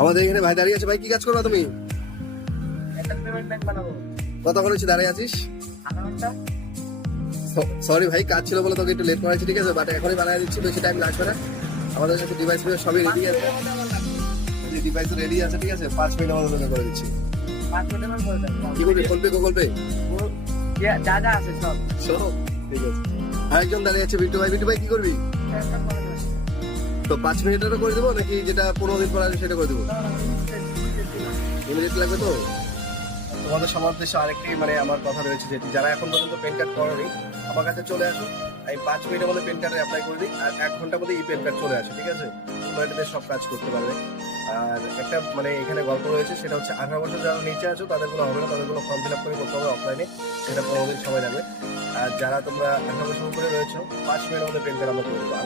আমাদের এখানে ভাই দাঁড়িয়ে আছে। ভাই কি কাজ করবা তুমি? একটা পেমেন্ট ব্যাংক বানাবো। কতক্ষণ হচ্ছে দাঁড়িয়ে আছিস? আধা ঘন্টা। সরি ভাই, কাজ ছিল বলে তোকে একটু লেট করাইছি, ঠিক আছে? বাট এখনই বানিয়ে দিচ্ছি, বেশি টাইম লাগবে না। আমাদের কাছে ডিভাইস সবই রেডি আছে, ডিভাইস রেডি আছে, ঠিক আছে? 5 মিনিট আমাদের করে দিচ্ছি। 5 মিনিটের করে দেন। কি করবি? Phone pay, Google pay? যা যা আছে সব। সব ঠিক আছে। আরেকজন দাঁড়িয়ে আছে, বিট্টু ভাই। বিট্টু ভাই কি করবি? তো 5 মিনিটেরও করে দেবো নাকি যেটা 15 দিন পর আসবে সেটা করে দেবো? ইমিডিয়েট লাগবে তো? তোমাদের সবার উদ্দেশ্যে আরেকটি মানে আমার কথা রয়েছে যে যারা এখন পর্যন্ত পেন কার্ড করোনি, আমার কাছে চলে আসো। এই 5 মিনিটের মধ্যে পেন কার্ডে অ্যাপ্লাই করে দিই, আর 1 ঘন্টার মধ্যে ই পেন কার্ড চলে আসে, ঠিক আছে? তোমরা এটাতে সব কাজ করতে পারবে। আর একটা মানে এখানে গল্প রয়েছে, সেটা হচ্ছে 18 বছর যারা নিচে আছো তাদের কোনো হবে না, তাদের কোনো ফর্ম ফিল আপ করে করতে হবে অফলাইনে, সেটা 15 দিন সময় লাগবে। আর যারা তোমরা 18 বছর উপরে রয়েছো, 5 মিনিটের মধ্যে পেন কার্ড আমরা করে দেবো।